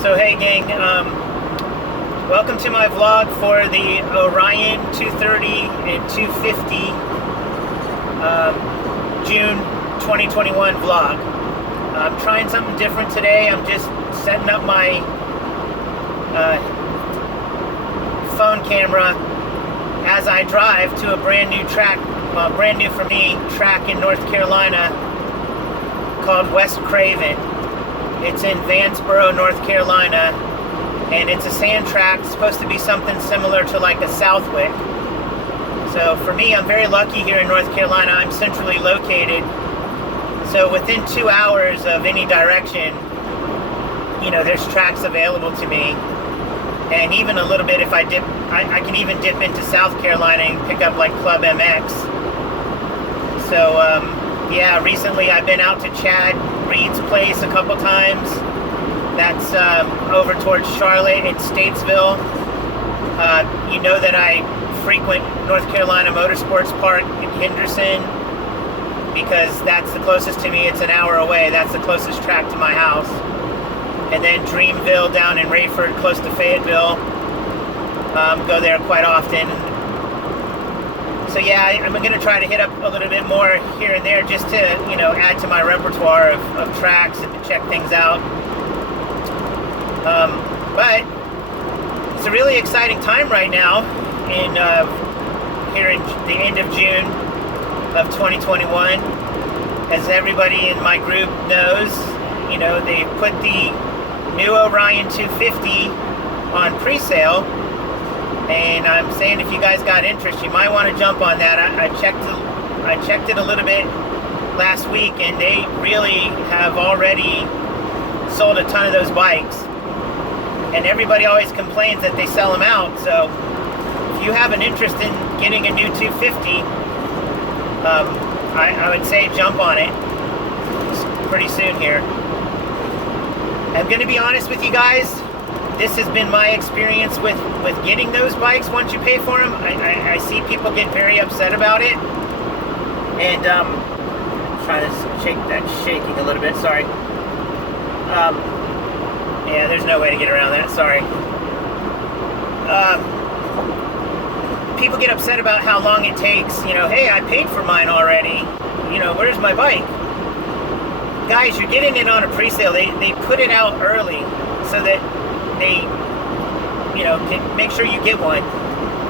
So hey gang, welcome to my vlog for the Orion 230 and 250 June 2021 vlog. I'm trying something different today. I'm just setting up my phone camera as I drive to a brand new track, brand new for me, track in North Carolina called West Craven. It's in Vanceboro, North Carolina, and it's a sand track. It's supposed to be something similar to like a Southwick. So for me, I'm very lucky here in North Carolina. I'm centrally located. So within 2 hours of any direction, you know, there's tracks available to me. And even a little bit if I dip, I can even dip into South Carolina and pick up like Club MX. So yeah, recently I've been out to Chad Reed's place a couple times. That's over towards Charlotte and Statesville. You know that I frequent North Carolina Motorsports Park in Henderson because that's the closest to me. It's an hour away. That's the closest track to my house. And then Dreamville down in Rayford, close to Fayetteville. Go there quite often. So yeah, I'm going to try to hit up a little bit more here and there just to, you know, add to my repertoire of tracks and to check things out. But it's a really exciting time right now in here in the end of June of 2021. As everybody in my group knows, you know, they put the new Orion 250 on pre-sale. And I'm saying if you guys got interest, you might want to jump on that. I checked it a little bit last week, and they really have already sold a ton of those bikes. And everybody always complains that they sell them out. So if you have an interest in getting a new 250, I would say jump on it pretty soon here. I'm going to be honest with you guys. This has been my experience with getting those bikes once you pay for them. I see people get very upset about it. And try to shake that shaking a little bit, sorry. Yeah, there's no way to get around that, sorry. People get upset about how long it takes. You know, hey, I paid for mine already. You know, where's my bike? Guys, you're getting it on a pre-sale. They put it out early so that they, you know, can make sure you get one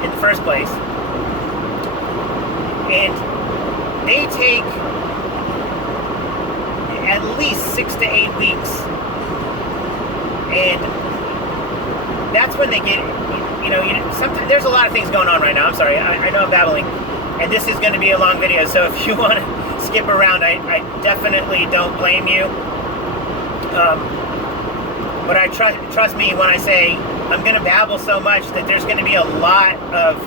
in the first place. And they take at least 6 to 8 weeks. And that's when they get, you know, sometimes there's a lot of things going on right now. I'm sorry, I know I'm babbling. And this is going to be a long video, so if you want to skip around, I definitely don't blame you. But I trust me when I say I'm going to babble so much that there's going to be a lot of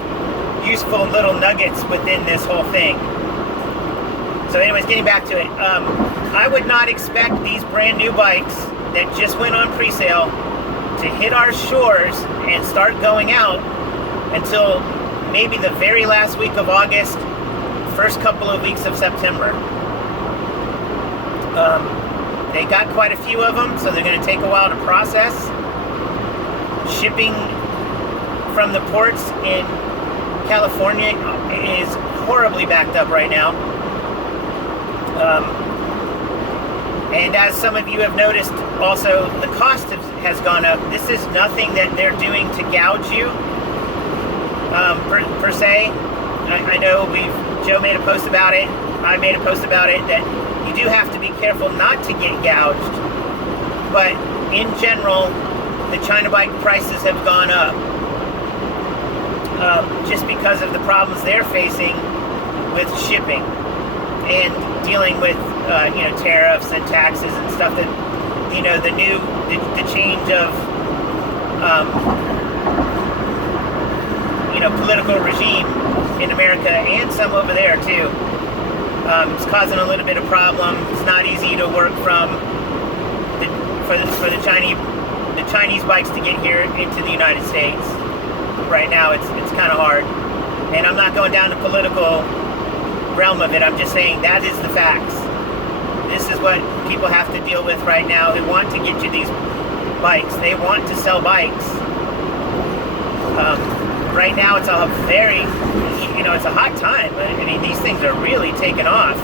useful little nuggets within this whole thing. So anyways, getting back to it. I would not expect these brand new bikes that just went on pre-sale to hit our shores and start going out until maybe the very last week of August, first couple of weeks of September. They got quite a few of them, so they're going to take a while to process. Shipping from the ports in California is horribly backed up right now. And as some of you have noticed, also, the cost has gone up. This is nothing that they're doing to gouge you, per se. I know Joe made a post about it. I made a post about it that you do have to be careful not to get gouged. But in general, the China bike prices have gone up just because of the problems they're facing with shipping and dealing with you know, tariffs and taxes and stuff that, you know, the change of you know, political regime in America and some over there too. It's causing a little bit of problem. It's not easy to work from for the Chinese bikes to get here into the United States. Right now, it's kind of hard. And I'm not going down the political realm of it. I'm just saying that is the facts. This is what people have to deal with right now. They want to get you these bikes. They want to sell bikes. Right now it's a very, it's a hot time. I mean, these things are really taking off.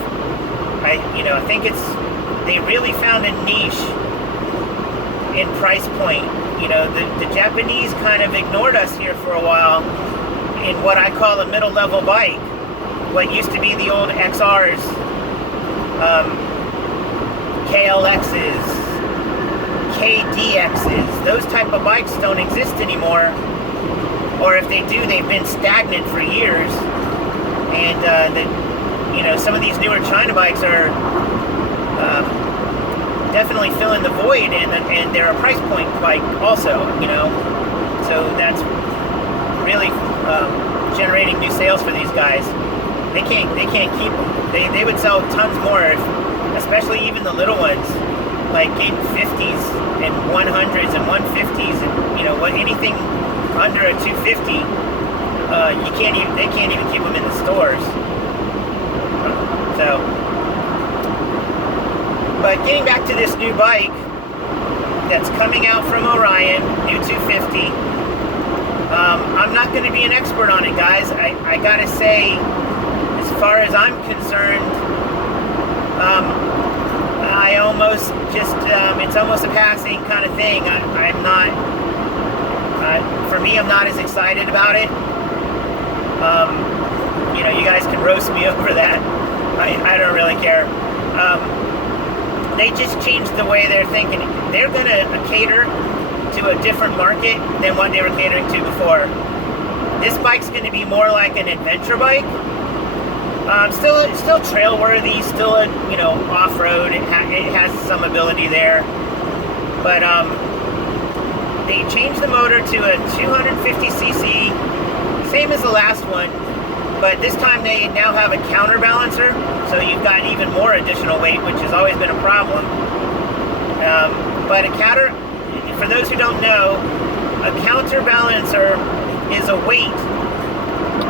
I think they really found a niche in price point. The Japanese kind of ignored us here for a while in what I call a middle level bike. What used to be the old XRs, KLXs, KDXs, those type of bikes don't exist anymore. Or if they do, they've been stagnant for years. And some of these newer China bikes are definitely filling the void, and they're a price point bike also. So that's really generating new sales for these guys. They can't keep them. They would sell tons more, especially even the little ones, like 850s and 100s and 150s, and anything under a 250. They can't even keep them in the stores. But getting back to this new bike that's coming out from Orion, new 250. I'm not going to be an expert on it, guys. I gotta say, as far as I'm concerned, I almost just, it's almost a passing kind of thing. I'm not, for me, I'm not as excited about it. You guys can roast me over that. I don't really care. They just changed the way they're thinking. They're going to cater to a different market than what they were catering to before. This bike's going to be more like an adventure bike. Still trail worthy, still off-road. It has some ability there, but they changed the motor to a 250cc, same as the last one, but this time they now have a counterbalancer, so you've got even more additional weight, which has always been a problem. But for those who don't know, a counterbalancer is a weight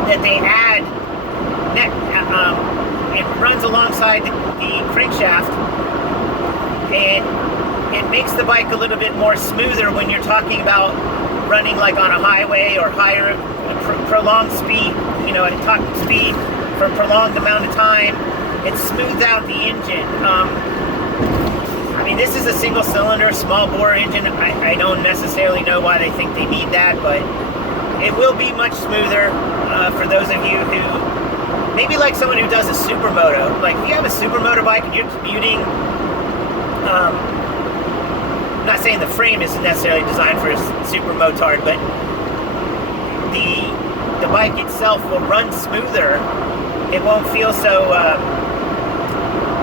that they add. It runs alongside the crankshaft, and it makes the bike a little bit more smoother when you're talking about running like on a highway or higher, prolonged speed, at top speed for a prolonged amount of time. It smooths out the engine. I mean, this is a single cylinder, small bore engine. I don't necessarily know why they think they need that, but it will be much smoother for those of you who, maybe like someone who does a supermoto. Like if you have a supermoto bike and you're commuting, I'm not saying the frame is necessarily designed for a supermotard, but the bike itself will run smoother. It won't feel so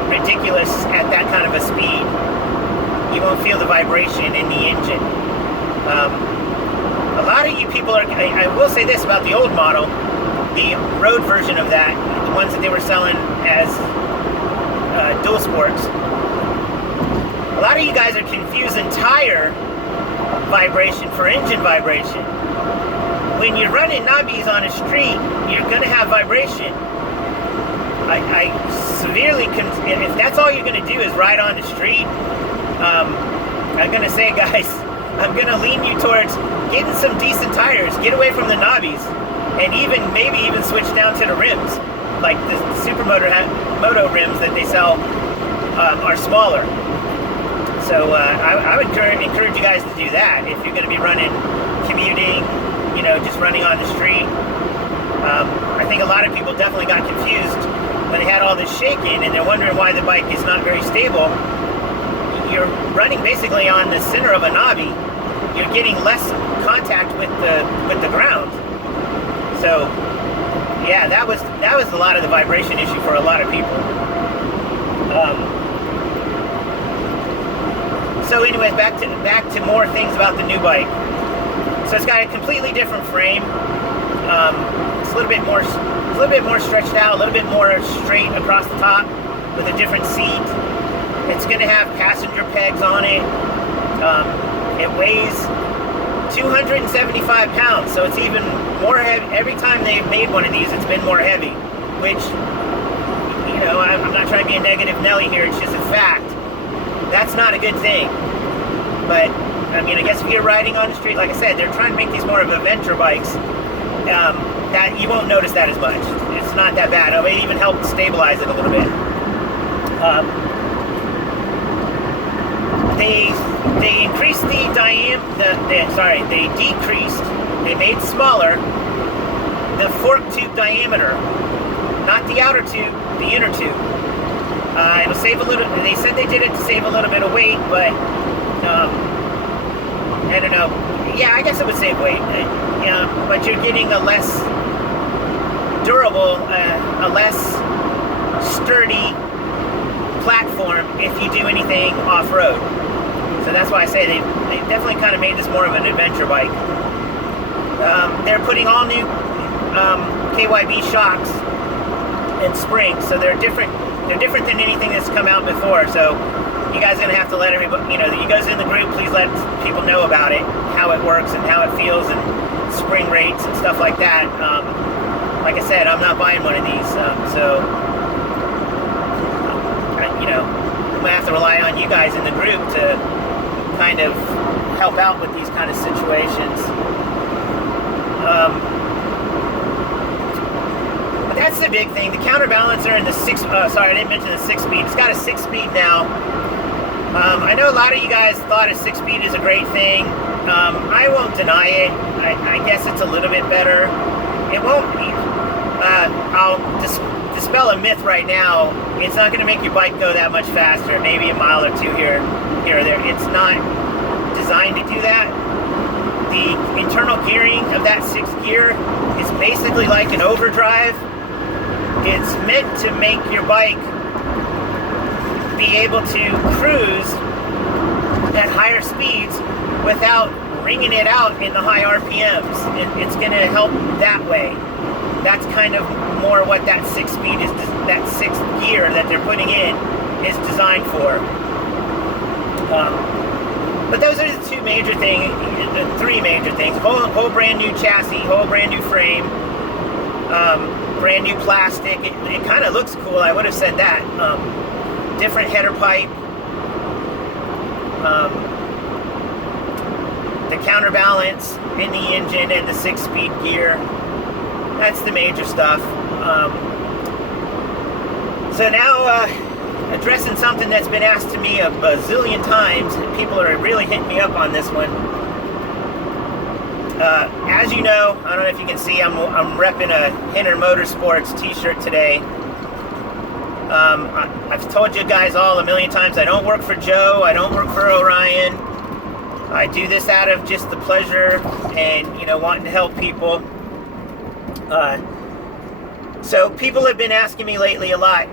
ridiculous at that kind of a speed. You won't feel the vibration in the engine. A lot of you people are, I will say this about the old model, the road version of that, the ones that they were selling as dual sports. A lot of you guys are confusing tire vibration for engine vibration. When you're running knobbies on a street, you're going to have vibration. I severely, if that's all you're going to do is ride on the street, I'm going to say, guys, I'm going to lean you towards getting some decent tires, get away from the knobbies, and maybe even switch down to the rims. Like the supermoto rims that they sell are smaller. So I would encourage you guys to do that if you're going to be running, commuting, just running on the street. I think a lot of people definitely got confused when they had all this shaking and they're wondering why the bike is not very stable. You're running basically on the center of a knobby. You're getting less contact with the ground. So yeah, that was a lot of the vibration issue for a lot of people. So anyways, back to more things about the new bike. So it's got a completely different frame. It's a little bit more stretched out, a little bit more straight across the top with a different seat. It's going to have passenger pegs on it. It weighs 275 pounds, so it's even more heavy. Every time they've made one of these, it's been more heavy, which, I'm not trying to be a negative Nelly here, it's just a fact. That's not a good thing. But, I mean, I guess if you're riding on the street, like I said, they're trying to make these more of adventure bikes. That you won't notice that as much. It's not that bad. It may even help stabilize it a little bit. They increased the they decreased, they made smaller the fork tube diameter, not the outer tube, the inner tube. It'll save a little, they said they did it to save a little bit of weight, but I don't know. Yeah, I guess it would save weight. But you're getting a less durable, a less sturdy platform if you do anything off-road. So that's why I say they definitely kind of made this more of an adventure bike. They're putting all new KYB shocks and springs, so they're different. They're different than anything that's come out before. So you guys are gonna have to let everybody, you guys in the group, please let people know about it, how it works and how it feels, and spring rates and stuff like that. Like I said, I'm not buying one of these, so I'm gonna have to rely on you guys in the group to kind of help out with these kind of situations. But that's the big thing. The counterbalancer and the I didn't mention the 6-speed. It's got a 6-speed now. I know a lot of you guys thought a 6-speed is a great thing. I won't deny it. I guess it's a little bit better. It won't be. I'll dispel a myth right now. It's not going to make your bike go that much faster. Maybe a mile or two here or there. It's not designed to do that. The internal gearing of that 6th gear is basically like an overdrive. It's meant to make your bike be able to cruise at higher speeds without wringing it out in the high RPMs. It's going to help that way. That's kind of more what that 6-speed is, that 6th gear that they're putting in is designed for. But those are the 2 major things, the 3 major things. Whole brand new chassis, whole brand new frame, brand new plastic. It kind of looks cool, I would have said that. Different header pipe. The counterbalance in the engine and the 6-speed gear. That's the major stuff. So now, addressing something that's been asked to me a bazillion times, and people are really hitting me up on this one. As you know, I don't know if you can see, I'm repping a Hinner Motorsports t-shirt today. I've told you guys all a million times, I don't work for Joe, I don't work for Orion. I do this out of just the pleasure and, wanting to help people. So people have been asking me lately a lot,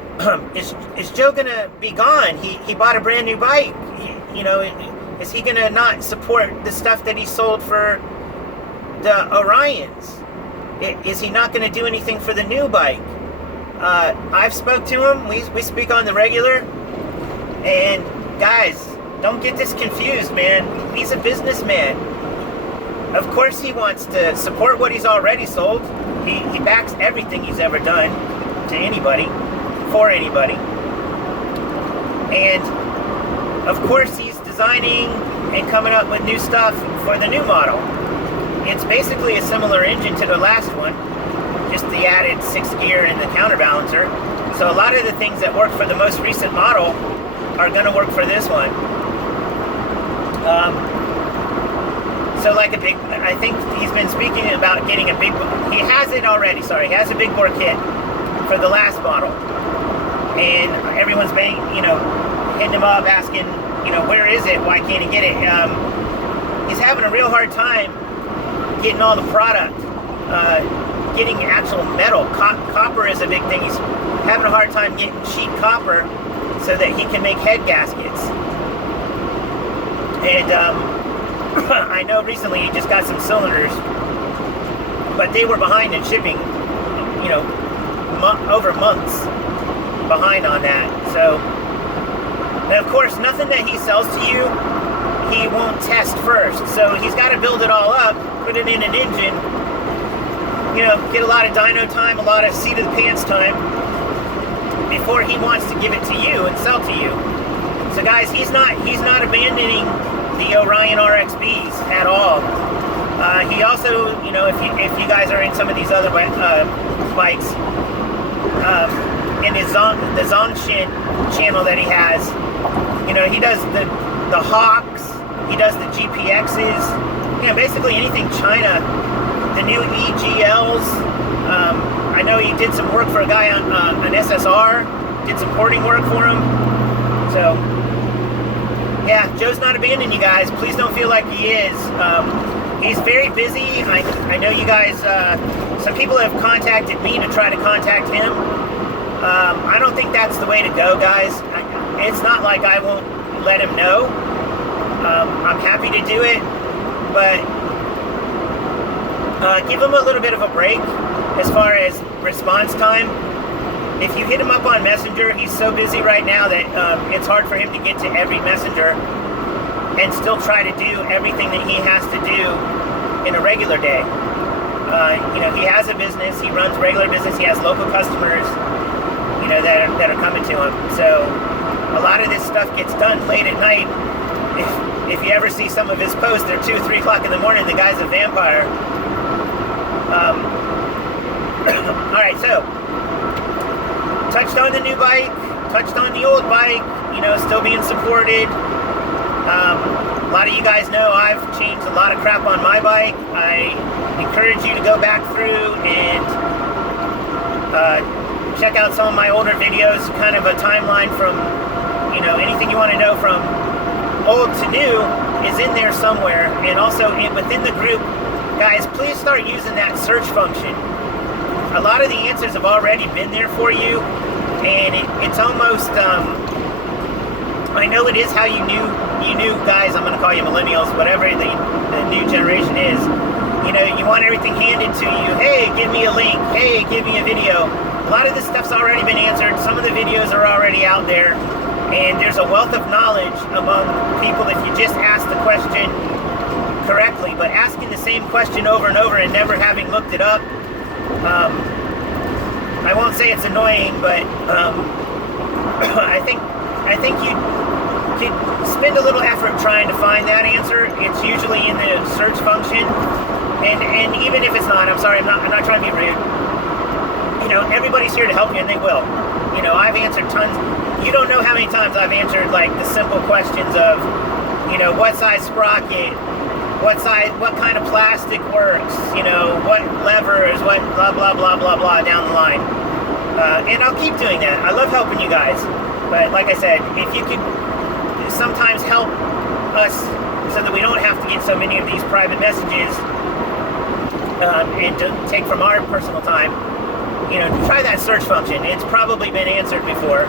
is Joe gonna be gone? He bought a brand new bike. Is he gonna not support the stuff that he sold for the Orions? Is he not gonna do anything for the new bike? I've spoke to him. We speak on the regular. And guys, don't get this confused, man. He's a businessman. Of course he wants to support what he's already sold. He backs everything he's ever done to anybody, for anybody. And of course he's designing and coming up with new stuff for the new model. It's basically a similar engine to the last one, just the added 6th gear and the counterbalancer. So a lot of the things that work for the most recent model are going to work for this one. So like I think he's been speaking about getting a big, he has it already, he has a big bore kit for the last model. And everyone's been, hitting him up asking, where is it? Why can't he get it? He's having a real hard time getting all the product, getting actual metal. Copper is a big thing. He's having a hard time getting sheet copper so that he can make head gaskets. And I know recently he just got some cylinders, but they were behind in shipping, over months behind on that. So, and of course, nothing that he sells to you, he won't test first. So he's got to build it all up, put it in an engine, get a lot of dyno time, a lot of seat of the pants time before he wants to give it to you and sell to you. So guys, he's not abandoning the Orion RXBs at all. He also, you know, if you guys are in some of these other bikes, in his the Zongshin channel that he has, you know, he does the Hawks, he does the GPXs, you know, basically anything China, the new EGLs. I know he did some work for a guy on an SSR, did some porting work for him. So, yeah, Joe's not abandoning you guys. Please don't feel like he is. He's very busy. I know you guys, some people have contacted me to try to contact him. I don't think that's the way to go, guys. It's not like I won't let him know. I'm happy to do it, but give him a little bit of a break as far as response time. If you hit him up on Messenger, he's so busy right now that it's hard for him to get to every messenger and still try to do everything that he has to do in a regular day. You know, he has a business, he runs regular business, he has local customers, you know, that are coming to him. So a lot of this stuff gets done late at night. If you ever see some of his posts, they're 2, 3 o'clock in the morning. The guy's a vampire. All right, so touched on the new bike, touched on the old bike, you know, still being supported. A lot of you guys know I've changed a lot of crap on my bike. I encourage you to go back through and check out some of my older videos, kind of a timeline from, you know, anything you want to know from old to new is in there somewhere. And also within the group, guys, please start using that search function. A lot of the answers have already been there for you, and it's almost, I know it is how you new guys, I'm going to call you millennials, whatever the new generation is. You know, you want everything handed to you. Hey, give me a link. Hey, give me a video. A lot of this stuff's already been answered. Some of the videos are already out there, and there's a wealth of knowledge among people if you just ask the question correctly. But asking the same question over and over and never having looked it up, I won't say it's annoying, but I think you could spend a little effort trying to find that answer. It's usually in the search function, and even if it's not, I'm sorry, I'm not trying to be rude. You know, everybody's here to help you, and they will. You know, I've answered tons. You don't know how many times I've answered like the simple questions of, you know, what size sprocket, what kind of plastic works, you know, what levers, what blah, blah, blah, blah, blah down the line. And I'll keep doing that. I love helping you guys. But like I said, if you could sometimes help us so that we don't have to get so many of these private messages and to take from our personal time, you know, try that search function. It's probably been answered before.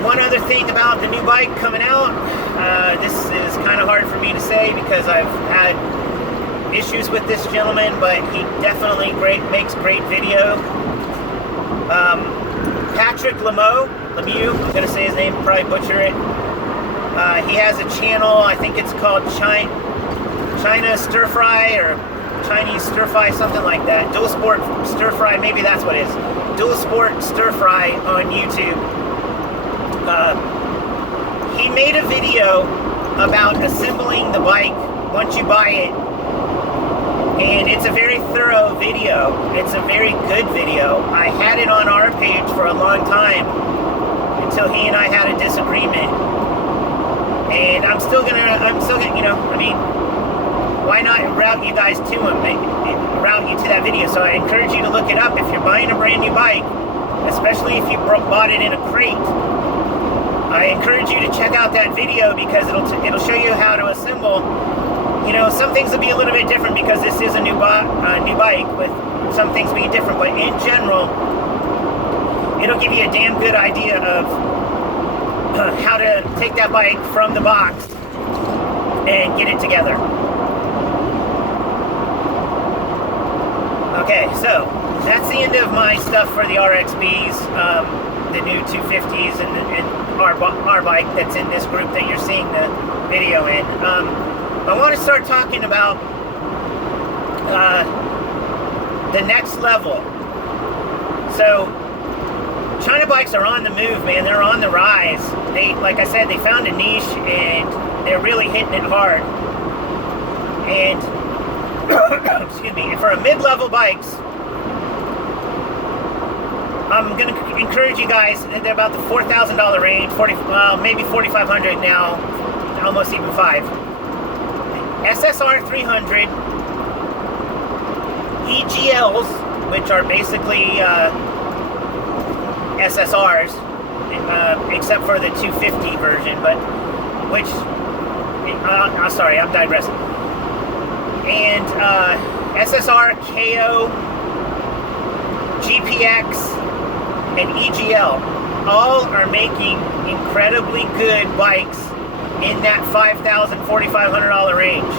One other thing about the new bike coming out, this is kind of hard for me to say because I've had issues with this gentleman, but he definitely makes great video. Patrick Lemieux, I'm going to say his name, probably butcher it. He has a channel, I think it's called China Stir Fry or Chinese Stir Fry, something like that. Dual Sport Stir Fry, maybe that's what it is. Dual Sport Stir Fry on YouTube. He made a video about assembling the bike once you buy it, and it's a very thorough video. It's a very good video. I had it on our page for a long time until he and I had a disagreement, and I'm still gonna, you know, I mean, why not route you guys to him, route you to that video? So I encourage you to look it up if you're buying a brand new bike, especially if you bought it in a crate. I encourage you to check out that video because it'll show you how to assemble. You know, some things will be a little bit different because this is a new bike with some things being different, but in general, it'll give you a damn good idea of how to take that bike from the box and get it together. Okay, so that's the end of my stuff for the RXBs, the new 250s, and our bike that's in this group that you're seeing the video in. I want to start talking about the next level. So China bikes are on the move, man. They're on the rise. They, like I said, they found a niche and they're really hitting it hard. And excuse me. And for a mid-level bikes, I'm gonna encourage you guys. They're about the $4,000 range, maybe $4,500 now, almost even $5,000. SSR 300 EGLs, which are basically SSRs, except for the 250 version, but which, sorry, I'm digressing. And SSR, Kayo, GPX, and EGL, all are making incredibly good bikes in that $5,000, $4,500 range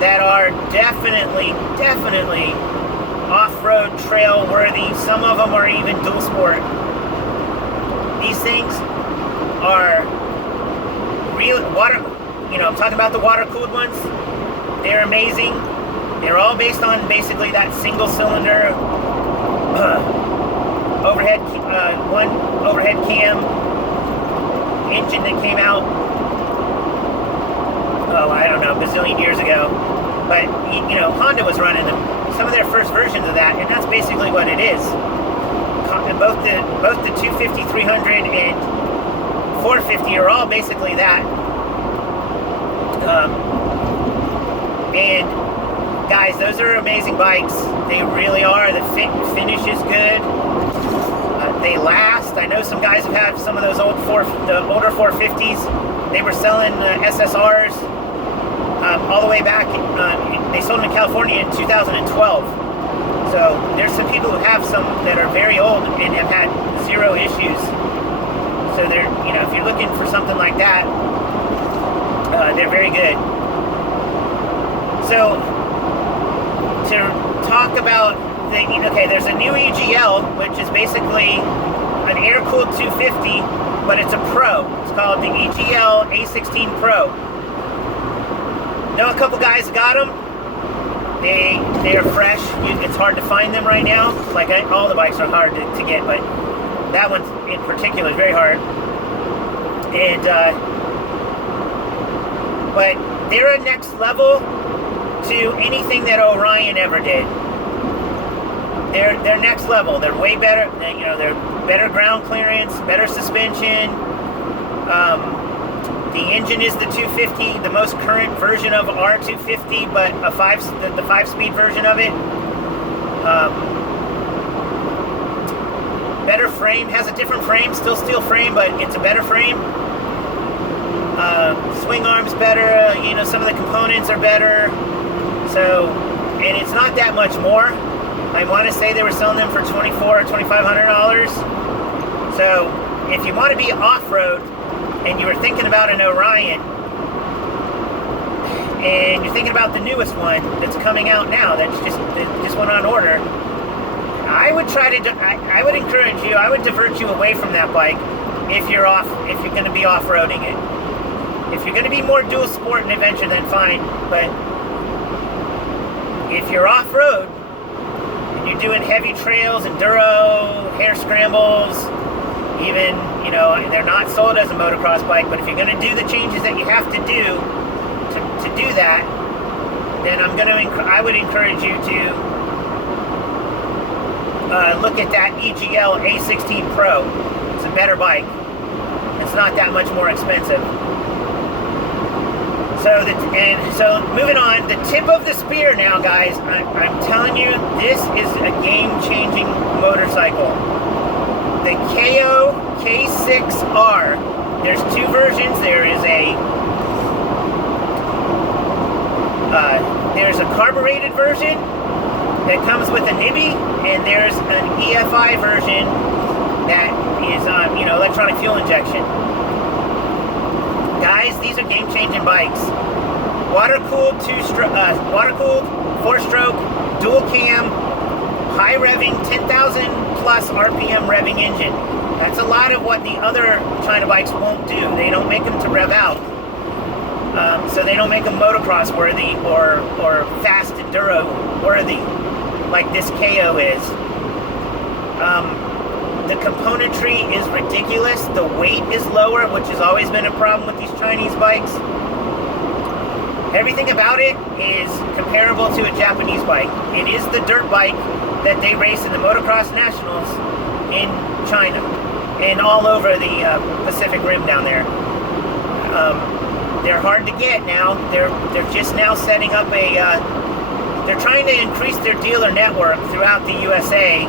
that are definitely off-road trail worthy. Some of them are even dual sport. These things are real water, I'm talking about the water-cooled ones. They're amazing. They're all based on basically that single cylinder one overhead cam engine that came out, I don't know, a bazillion years ago. But Honda was running some of their first versions of that, and that's basically what it is. Both the 250, 300, and 450 are all basically that. And guys, those are amazing bikes. They really are. The fit and finish is good. They last. I know some guys have had some of those older 450s. They were selling SSRs all the way back. They sold them in California in 2012. So there's some people who have some that are very old and have had zero issues. So they're, if you're looking for something like that, they're very good. So to talk about there's a new EGL, which is basically an air-cooled 250, but it's a Pro. It's called the EGL A16 Pro. Know a couple guys got them. They are fresh. It's hard to find them right now. Like all the bikes are hard to get, but that one in particular is very hard. And but they're a next level to anything that Orion ever did. They're next level. They're way better. They're better ground clearance, better suspension. The engine is the 250, the most current version of R250, but the 5-speed version of it. Better frame, has a different frame, still steel frame, but it's a better frame. Swing arm's better. Some of the components are better. So, and it's not that much more. I want to say they were selling them for $2,400 or $2,500. So, if you want to be off-road and you were thinking about an Orion, and you're thinking about the newest one that's coming out now, that just went on order, I would encourage you. I would divert you away from that bike if you're going to be off-roading it. If you're going to be more dual sport and adventure, then fine. But if you're off-road and you're doing heavy trails, enduro, hair scrambles, even, they're not sold as a motocross bike, but if you're going to do the changes that you have to do to do that, then I would encourage you to look at that EGL A16 Pro. It's a better bike. It's not that much more expensive. So moving on, the tip of the spear now, guys. I'm telling you, this is a game-changing motorcycle. The Kayo K6 R. There's two versions. There's a carbureted version that comes with a nibby, and there's an EFI version that is electronic fuel injection. Guys, these are game-changing bikes. Water-cooled 4-stroke, dual cam, high revving, 10,000 plus RPM revving engine. That's a lot of what the other China bikes won't do. They don't make them to rev out. So they don't make them motocross worthy or fast enduro worthy like this Kayo is. The componentry is ridiculous. The weight is lower, which has always been a problem with these Chinese bikes. Everything about it is comparable to a Japanese bike. It is the dirt bike that they race in the motocross nationals in China and all over the Pacific Rim down there. They're hard to get now. They're just now setting up they're trying to increase their dealer network throughout the USA.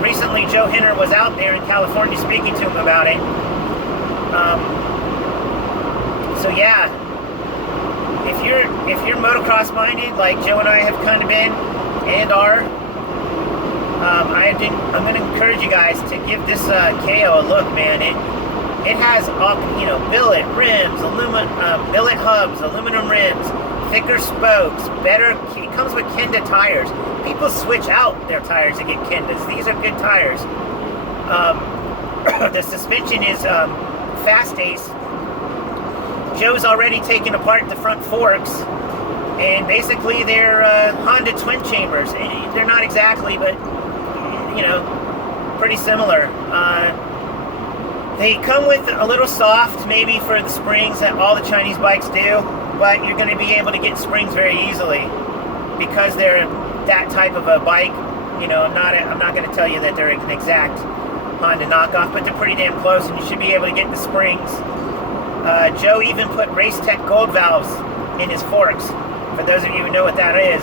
Recently, Joe Hinner was out there in California speaking to him about it. So yeah, if you're motocross minded, like Joe and I have kind of been and are, I'm going to encourage you guys to give this Kayo a look, man. It has all, billet rims, billet hubs, aluminum rims, thicker spokes, better. It comes with Kenda tires. People switch out their tires to get Kendas. These are good tires. The suspension is fast ace. Joe's already taken apart the front forks, and basically they're Honda twin chambers. They're not exactly, but pretty similar. They come with a little soft, maybe for the springs that all the Chinese bikes do, but you're going to be able to get springs very easily because they're that type of a bike. I'm not going to tell you that they're an exact Honda knockoff, but they're pretty damn close, and you should be able to get the springs. Joe even put Race Tech Gold valves in his forks. For those of you who know what that is,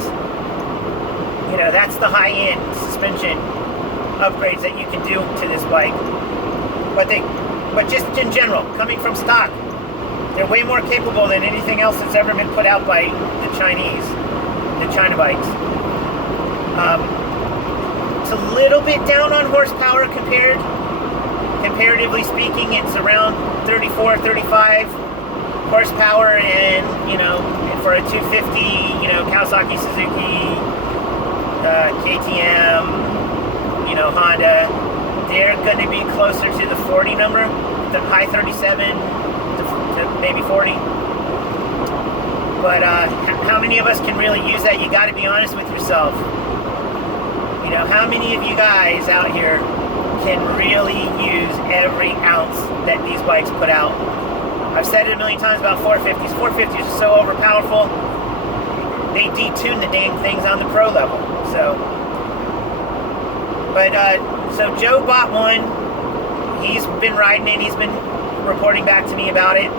that's the high-end suspension upgrades that you can do to this bike. But just in general, coming from stock, they're way more capable than anything else that's ever been put out by the China bikes. It's a little bit down on horsepower comparatively speaking. It's around 34, 35 horsepower, and for a 250, Kawasaki, Suzuki, KTM, Honda, they're going to be closer to the 40 number, the high 37 to maybe 40. But how many of us can really use that? You got to be honest with yourself. How many of you guys out here can really use every ounce that these bikes put out? I've said it a million times about 450s. 450s are so overpowerful. They detune the dang things on the pro level. So Joe bought one. He's been riding it. He's been reporting back to me about it.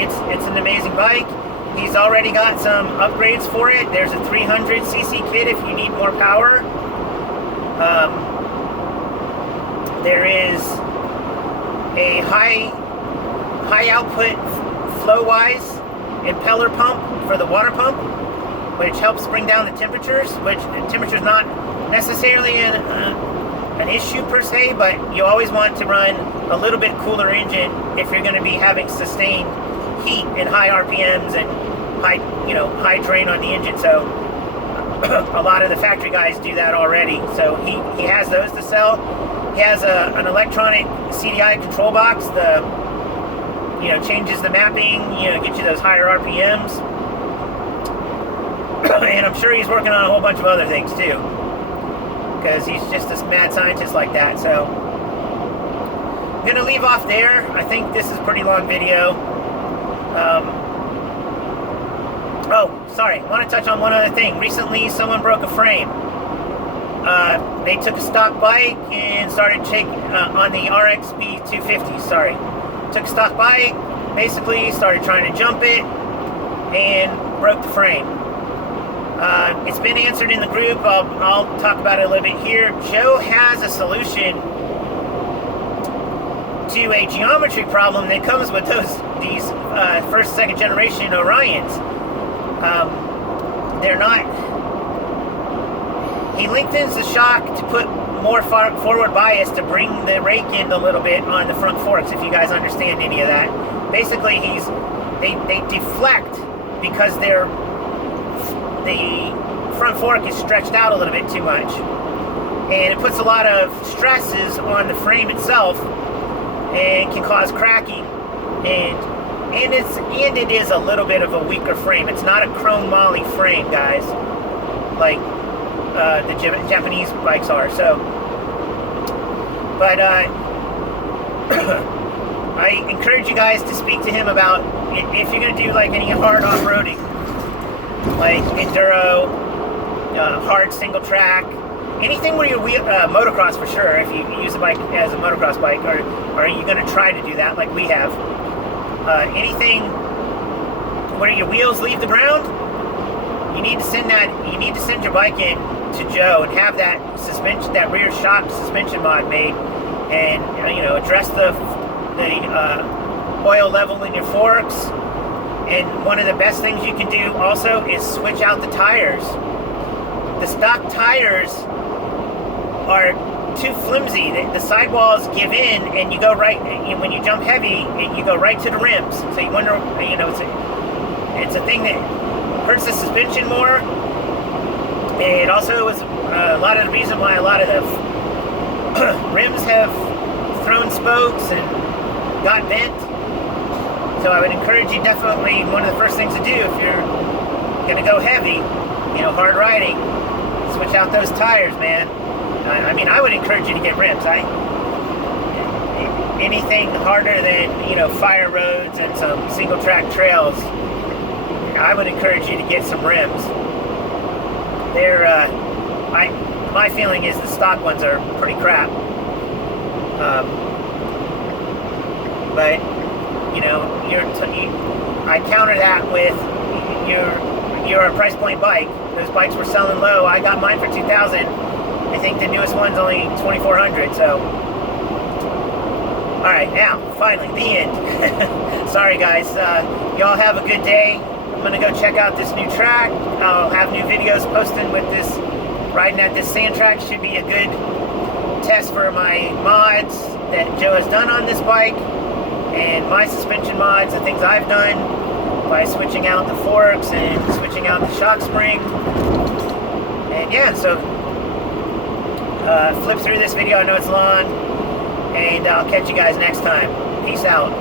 It's an amazing bike. He's already got some upgrades for it. There's a 300cc kit if you need more power. There is a high output flow-wise impeller pump for the water pump, which helps bring down the temperatures, which the temperature's not necessarily an issue per se, but you always want to run a little bit cooler engine if you're going to be having sustained heat and high RPMs and high drain on the engine. So a lot of the factory guys do that already. So he has those to sell. He has an electronic CDI control box. Changes the mapping. Gets you those higher RPMs. And I'm sure he's working on a whole bunch of other things too, because he's just this mad scientist like that. So I'm gonna leave off there. I think this is a pretty long video. Oh, sorry. I want to touch on one other thing. Recently, someone broke a frame. They took a stock bike and started on the RXB 250. Sorry, took a stock bike, basically started trying to jump it, and broke the frame. It's been answered in the group. I'll talk about it a little bit here. Joe has a solution to a geometry problem that comes with these first, second generation Orions. They're not. He lengthens the shock to put more forward bias to bring the rake in a little bit on the front forks. If you guys understand any of that, basically they deflect because the front fork is stretched out a little bit too much, and it puts a lot of stresses on the frame itself and can cause cracking, and it is a little bit of a weaker frame. It's not a chrome moly frame, guys, like the Japanese bikes are. So But I encourage you guys to speak to him about if you're going to do like any hard off-roading, like enduro, hard single track, anything where you're motocross for sure. If you use a bike as a motocross bike, or are you going to try to do that like we have? Anything where your wheels leave the ground, you need to send your bike in to Joe and have that suspension, that rear shock suspension mod made, and address the oil level in your forks. And one of the best things you can do also is switch out the tires. The stock tires are too flimsy. The sidewalls give in, and you go right, when you jump heavy, you go right to the rims. So you wonder, it's a thing that hurts the suspension more. It also is a lot of the reason why a lot of the rims have thrown spokes and got bent. So I would encourage you, definitely, one of the first things to do if you're going to go heavy, hard riding, switch out those tires, man. I mean, I would encourage you to get rims. Anything harder than, fire roads and some single track trails, I would encourage you to get some rims. They're, my feeling is the stock ones are pretty crap. But, I counter that with you're a price point bike. Those bikes were selling low. I got mine for $2,000. I think the newest one's only $2,400. So, all right, now finally the end. Sorry guys. Y'all have a good day. I'm gonna go check out this new track. I'll have new videos posted with this riding at this sand track. Should be a good test for my mods that Joe has done on this bike, and my suspension mods, the things I've done by switching out the forks and switching out the shock spring. And yeah, so flip through this video. I know it's long, and I'll catch you guys next time. Peace out.